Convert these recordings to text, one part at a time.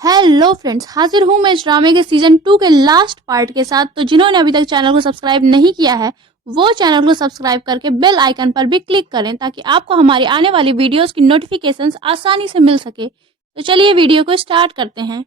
Hello friends, हाजिर हूँ मैं इस ड्रामे के सीजन 2 के लास्ट पार्ट के साथ। तो जिन्होंने अभी तक चैनल को सब्सक्राइब नहीं किया है वो चैनल को सब्सक्राइब करके बेल आइकन पर भी क्लिक करें ताकि आपको हमारी आने वाली वीडियोस की नोटिफिकेशंस आसानी से मिल सके। तो चलिए वीडियो को स्टार्ट करते हैं।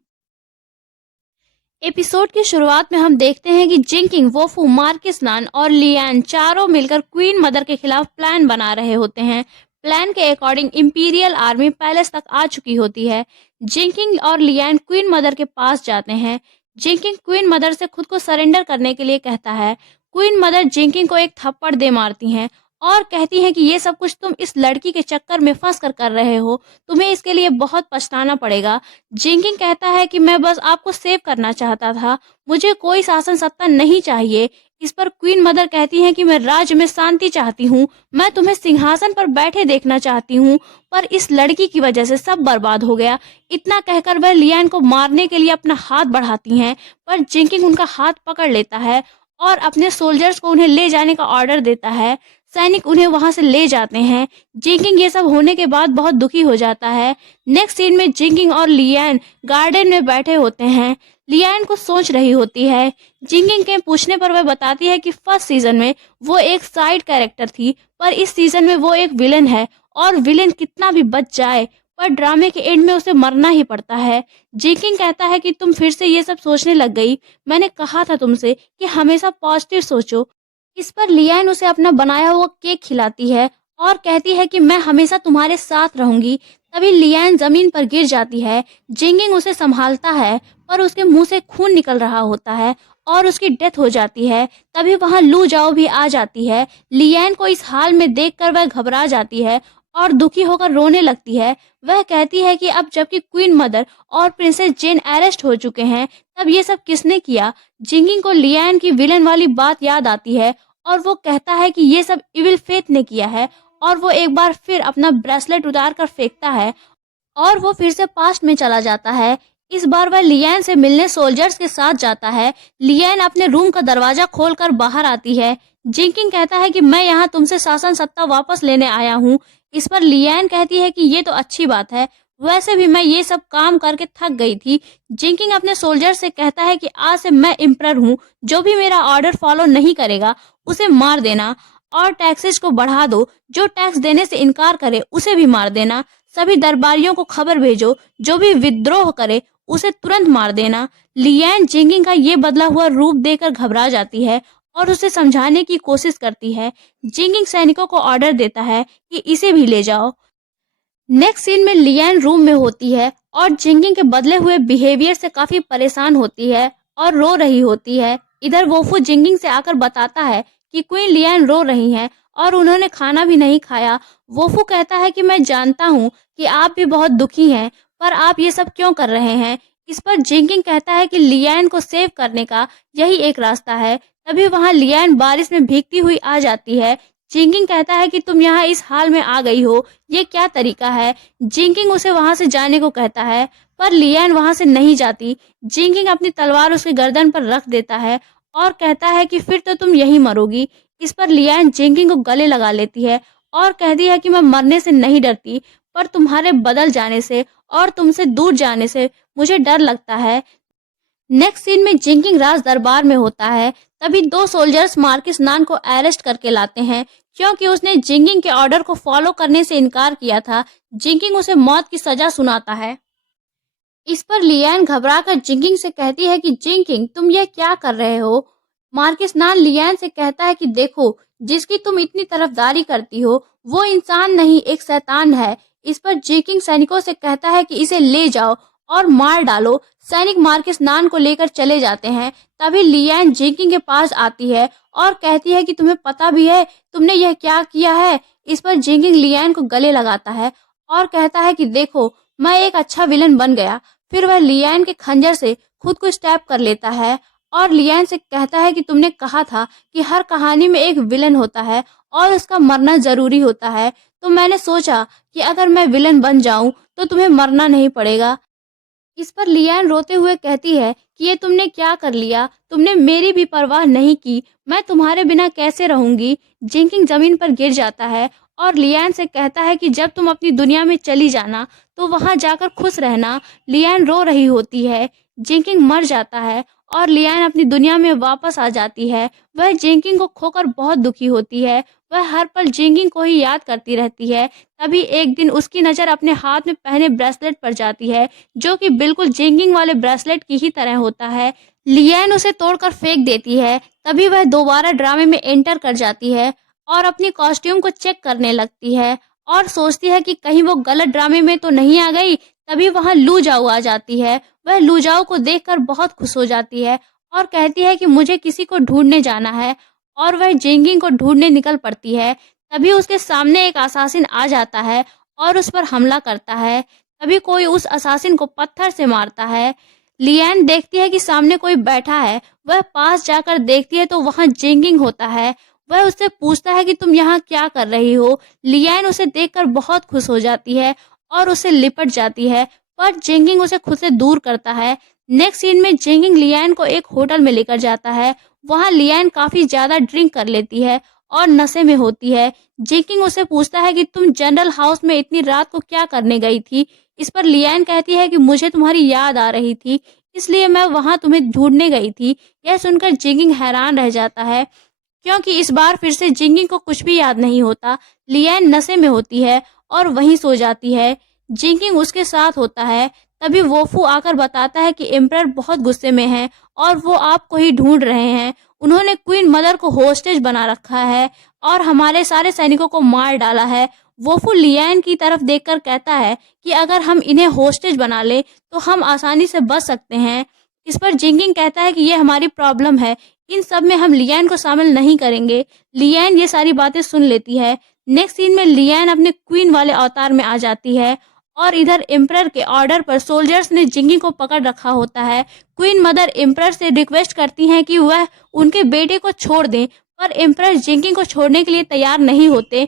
एपिसोड की शुरुआत में हम देखते हैं कि जिंकिंग, वोफू, मार्किस नान और लियान चारों मिलकर क्वीन मदर के खिलाफ प्लान बना रहे होते हैं। प्लान के अकॉर्डिंग इंपीरियल आर्मी पैलेस तक आ चुकी होती है। जिंकिंग और लियान क्वीन मदर के पास जाते हैं। जिंकिंग क्वीन मदर से खुद को सरेंडर करने के लिए कहता है। क्वीन मदर जिंकिंग को एक थप्पड़ दे मारती हैं और कहती हैं कि ये सब कुछ तुम इस लड़की के चक्कर में फंस कर रहे हो, तुम्हें इसके लिए बहुत पछताना पड़ेगा। जिंकिंग कहता है कि मैं बस आपको सेव करना चाहता था, मुझे कोई शासन सत्ता नहीं चाहिए। इस पर क्वीन मदर कहती हैं कि मैं राज्य में शांति चाहती हूँ, मैं तुम्हें सिंहासन पर बैठे देखना चाहती हूँ, पर इस लड़की की वजह से सब बर्बाद हो गया। इतना कहकर वह लियान को मारने के लिए अपना हाथ बढ़ाती हैं, पर जिंकिंग उनका हाथ पकड़ लेता है और अपने सोल्जर्स को उन्हें ले जाने का ऑर्डर देता है। सैनिक उन्हें वहां से ले जाते हैं। जिंकिंग ये सब होने के बाद बहुत दुखी हो जाता है। नेक्स्ट सीन में जिंकिंग और लियान गार्डन में बैठे होते हैं। लियान कुछ सोच रही होती है। जिंकिंग के पूछने पर वह बताती है कि फर्स्ट सीजन में वो एक साइड कैरेक्टर थी, पर इस सीजन में वो एक विलन है और विलन कितना भी बच जाए पर ड्रामे के एंड में उसे मरना ही पड़ता है। जिंकिंग कहता है कि तुम फिर से ये सब सोचने लग गई, मैंने कहा था तुमसे कि हमेशा पॉजिटिव सोचो। इस पर लियान उसे अपना बनाया हुआ केक खिलाती है और कहती है कि मैं हमेशा तुम्हारे साथ रहूंगी। तभी लियान जमीन पर गिर जाती है। जिंगिंग उसे संभालता है पर उसके मुंह से खून निकल रहा होता है और उसकी डेथ हो जाती है। तभी वहां लू जाओ भी आ जाती है। लियान को इस हाल में देखकर वह घबरा जाती है और दुखी होकर रोने लगती है। वह कहती है कि अब जबकि क्वीन मदर और प्रिंसेस जेन अरेस्ट हो चुके हैं, तब ये सब किसने किया। जिंगिंग को लियान की विलन वाली बात याद आती है और वो कहता है कि ये सब इविल फेथ ने किया है और वो एक बार फिर अपना ब्रेसलेट उतार कर फेंकता है और वो फिर से पास्ट में चला जाता है। इस बार वह लियान से मिलने सोल्जर्स के साथ जाता है। लियान अपने रूम का दरवाजा खोलकर बाहर आती है। जिंकिंग कहता है कि मैं यहाँ तुमसे शासन सत्ता वापस लेने आया हूँ। इस पर लियान कहती है कि ये तो अच्छी बात है, वैसे भी मैं ये सब काम करके थक गई थी। जिंकिंग अपने सोल्जर से कहता है कि आज से मैं एम्परर हूँ, जो भी मेरा ऑर्डर फॉलो नहीं करेगा उसे मार देना और टैक्सेस को बढ़ा दो, जो टैक्स देने से इनकार करे उसे भी मार देना। सभी दरबारियों को खबर भेजो, जो भी विद्रोह करे उसे तुरंत मार देना। लियान जिंगिंग का ये बदला हुआ रूप देखकर घबरा जाती है और उसे समझाने की कोशिश करती है। जिंगिंग सैनिकों को ऑर्डर देता है कि इसे भी ले जाओ। नेक्स्ट सीन में लियान रूम में होती है और जिंगिंग के बदले हुए बिहेवियर से काफी परेशान होती है और रो रही होती है। इधर वोफू जिंगिंग से आकर बताता है कि क्वीन लियान रो रही हैं और उन्होंने खाना भी नहीं खाया। वोफू कहता है कि मैं जानता हूँ कि आप भी बहुत दुखी हैं, पर आप ये सब क्यों कर रहे हैं। इस पर जिंगिंग कहता है कि लियान को सेव करने का यही एक रास्ता है। तभी वहां लियान बारिश में भीगती हुई आ जाती है। जिंगिंग कहता है कि तुम यहाँ इस हाल में आ गई हो, ये क्या तरीका है। जिंकिंग उसे वहां से जाने को कहता है पर लियान वहां से नहीं जाती। जिंकिंग अपनी तलवार उसके गर्दन पर रख देता है और कहता है कि फिर तो तुम यहीं मरोगी। इस पर लियान जिंकिंग को गले लगा लेती है और कहती है कि मैं मरने से नहीं डरती, पर तुम्हारे बदल जाने से और तुमसे दूर जाने से मुझे डर लगता है। नेक्स्ट सीन में जिंकिंग राज दरबार में होता है। तभी दो सोल्जर्स मार्किस नान को अरेस्ट करके लाते हैं क्योंकि उसने जिंकिंग के ऑर्डर को फॉलो करने से इनकार किया था। जिंकिंग उसे मौत की सजा सुनाता है। इस पर लियान घबराकर जिंकिंग से कहती है कि जिंकिंग तुम यह क्या कर रहे हो। मार्किस नान लियान से कहता है कि देखो, जिसकी तुम इतनी तरफदारी करती हो वो इंसान नहीं, एक शैतान है। इस पर जिंकिंग सैनिकों से कहता है कि इसे ले जाओ और मार डालो। सैनिक मार्किस नान को लेकर चले जाते हैं। तभी लियान जिंकिंग के पास आती है और कहती है कि तुम्हें पता भी है तुमने यह क्या किया है। इस पर जिंकिंग लियान को गले लगाता है और कहता है कि देखो, मैं एक अच्छा विलन बन गया। फिर वह लियान के खंजर से खुद को स्टैब कर लेता है और लियान से कहता है कि तुमने कहा था कि हर कहानी में एक विलन होता है और उसका मरना जरूरी होता है, तो मैंने सोचा कि अगर मैं विलन बन जाऊं तो तुम्हें मरना नहीं पड़ेगा। इस पर लियान रोते हुए कहती है कि ये तुमने क्या कर लिया, तुमने मेरी भी परवाह नहीं की, मैं तुम्हारे बिना कैसे रहूंगी। जिंकिंग जमीन पर गिर जाता है और लियान से कहता है कि जब तुम अपनी दुनिया में चली जाना तो वहां जाकर खुश रहना। लियान रो रही होती है। जिंकिंग मर जाता है और लियान अपनी दुनिया में वापस आ जाती है। वह जिंकिंग को खोकर बहुत दुखी होती है। वह हर पल जिंकिंग को ही याद करती रहती है। तभी एक दिन उसकी नज़र अपने हाथ में पहने ब्रेसलेट पर जाती है, जो कि बिल्कुल जिंकिंग वाले ब्रेसलेट की ही तरह होता है। लियान उसे तोड़कर फेंक देती है। तभी वह दोबारा ड्रामे में एंटर कर जाती है और अपनी कॉस्ट्यूम को चेक करने लगती है और सोचती है कि कहीं वो गलत ड्रामे में तो नहीं आ गई। तभी वहां लू जाओ आ जाती है। वह लू जाओ को देखकर बहुत खुश हो जाती है और कहती है कि मुझे किसी को ढूंढने जाना है, और वह जिंकिंग को ढूंढने निकल पड़ती है। तभी उसके सामने एक असासिन आ जाता है और उस पर हमला करता है। तभी कोई उस असासिन को पत्थर से मारता है। लियान देखती है कि सामने कोई बैठा है। वह पास जाकर देखती है तो वहां जिंकिंग होता है। वह उससे पूछता है कि तुम यहाँ क्या कर रही हो। लियान उसे देखकर बहुत खुश हो जाती है और उससे लिपट जाती है, पर जिंकिंग उसे खुद से दूर करता है। नेक्स्ट सीन में जिंकिंग लियान को एक होटल में लेकर जाता है। वहां लियान काफी ज्यादा ड्रिंक कर लेती है और नशे में होती है। जिंकिंग उसे पूछता है कि तुम जनरल हाउस में इतनी रात को क्या करने गई थी। इस पर लियान कहती है कि मुझे तुम्हारी याद आ रही थी, इसलिए मैं वहां तुम्हें ढूंढने गई थी। यह सुनकर जिंकिंग हैरान रह जाता है, क्योंकि इस बार फिर से जिंकिंग को कुछ भी याद नहीं होता। लियान नशे में होती है और वहीं सो जाती है। जिंकिंग उसके साथ होता है। तभी वोफू आकर बताता है कि एम्परर बहुत गुस्से में है और वो आपको ही ढूंढ रहे हैं। उन्होंने क्वीन मदर को होस्टेज बना रखा है और हमारे सारे सैनिकों को मार डाला है। वोफू लियान की तरफ देखकर कहता है कि अगर हम इन्हें होस्टेज बना ले तो हम आसानी से बच सकते हैं। इस पर जिंकिंग कहता है कि ये हमारी प्रॉब्लम है, इन सब में हम लियान को शामिल नहीं करेंगे। लियान ये सारी बातें सुन लेती है। नेक्स्ट सीन में लियान अपने क्वीन वाले अवतार में आ जाती है और इधर एम्परर के ऑर्डर पर सोल्जर्स ने जिंकिंग को पकड़ रखा होता है। क्वीन मदर एम्परर से रिक्वेस्ट करती हैं कि वह उनके बेटे को छोड़ दें, पर एम्परर जिंकिंग को छोड़ने के लिए तैयार नहीं होते।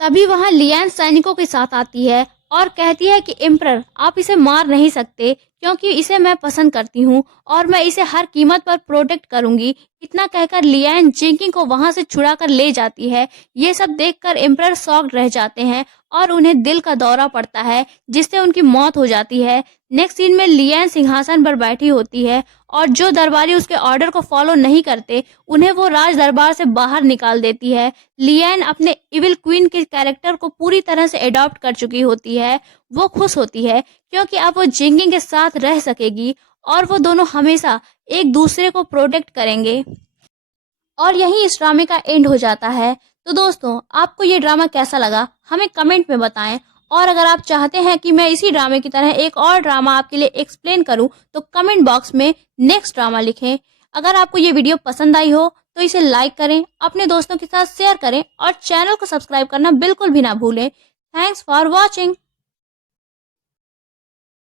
तभी वहां लियान सैनिकों के साथ आती है और कहती है कि एम्परर आप इसे मार नहीं सकते, क्योंकि इसे मैं पसंद करती हूँ और मैं इसे हर कीमत पर प्रोटेक्ट करूंगी। इतना कहकर लियान जिंकिंग को वहां से छुड़ाकर ले जाती है। ये सब देखकर एम्परर शॉक्ड रह जाते हैं और उन्हें दिल का दौरा पड़ता है, जिससे उनकी मौत हो जाती है। नेक्स्ट सीन में लियान सिंहासन पर बैठी होती है और जो दरबारी उसके ऑर्डर को फॉलो नहीं करते उन्हें वो राज दरबार से बाहर निकाल देती है। लियान अपने इविल क्वीन के कैरेक्टर को पूरी तरह से अडॉप्ट कर चुकी होती है। वो खुश होती है क्योंकि अब वो जिंकिंग के साथ रह सकेगी और वो दोनों हमेशा एक दूसरे को प्रोटेक्ट करेंगे। और यहीं इस ड्रामे का एंड हो जाता है। तो दोस्तों, आपको ये ड्रामा कैसा लगा हमें कमेंट में बताएं, और अगर आप चाहते हैं कि मैं इसी ड्रामे की तरह एक और ड्रामा आपके लिए एक्सप्लेन करूं तो कमेंट बॉक्स में नेक्स्ट ड्रामा लिखें। अगर आपको ये वीडियो पसंद आई हो तो इसे लाइक करें, अपने दोस्तों के साथ शेयर करें और चैनल को सब्सक्राइब करना बिल्कुल भी ना भूलें। Thanks for watching.